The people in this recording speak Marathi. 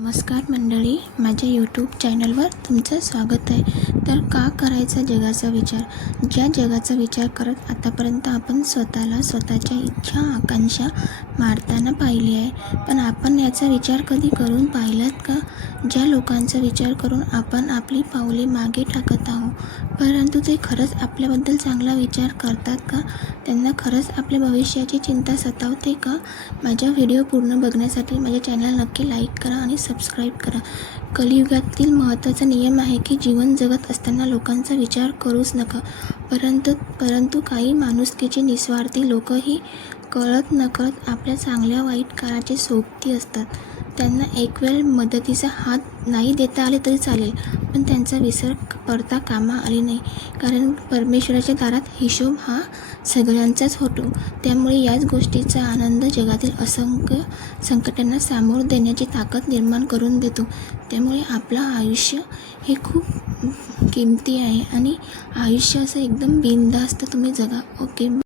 नमस्कार मंडळी, माझ्या यूट्यूब चॅनलवर तुमचं स्वागत आहे. तर का करायचा जगाचा विचार? ज्या जगाचा विचार करत आतापर्यंत आपण स्वतःच्या इच्छा आकांक्षा मारताना पाहिली आहे, पण आपण याचा विचार कधी करून पाहिलात का? ज्या लोकांचा विचार करून आपण आपली पावले मागे टाकत आहोत, परंतु ते खरंच आपल्याबद्दल चांगला विचार करतात का? त्यांना खरंच आपल्या भविष्याची चिंता सतावते का? माझा व्हिडिओ पूर्ण बघण्यासाठी माझ्या चॅनल नक्की लाईक करा आणि सबस्क्राईब करा. कलियुगातील महत्त्वाचा नियम आहे की जीवन जगत असताना लोकांचा विचार करूच नका. परंतु काही माणुसकीचे निस्वार्थी लोकही कळत नकळत आपल्या चांगल्या वाईट काळाचे सोबती असतात. त्यांना एक वेळ मदतीचा हात नाही देता आले तरी चालेल, पण त्यांचा विसर पडता कामा आले नाही. कारण परमेश्वराच्या दारात हिशोब हा सगळ्यांचाच होतो. त्यामुळे याच गोष्टीचा आनंद जगातील असंख्य संकटांना सामोरं देण्याची ताकद निर्माण करून देतो. त्यामुळे आपलं आयुष्य हे खूप किमती आहे आणि आयुष्य असं एकदम बिनधास्त तुम्ही जगा. ओके.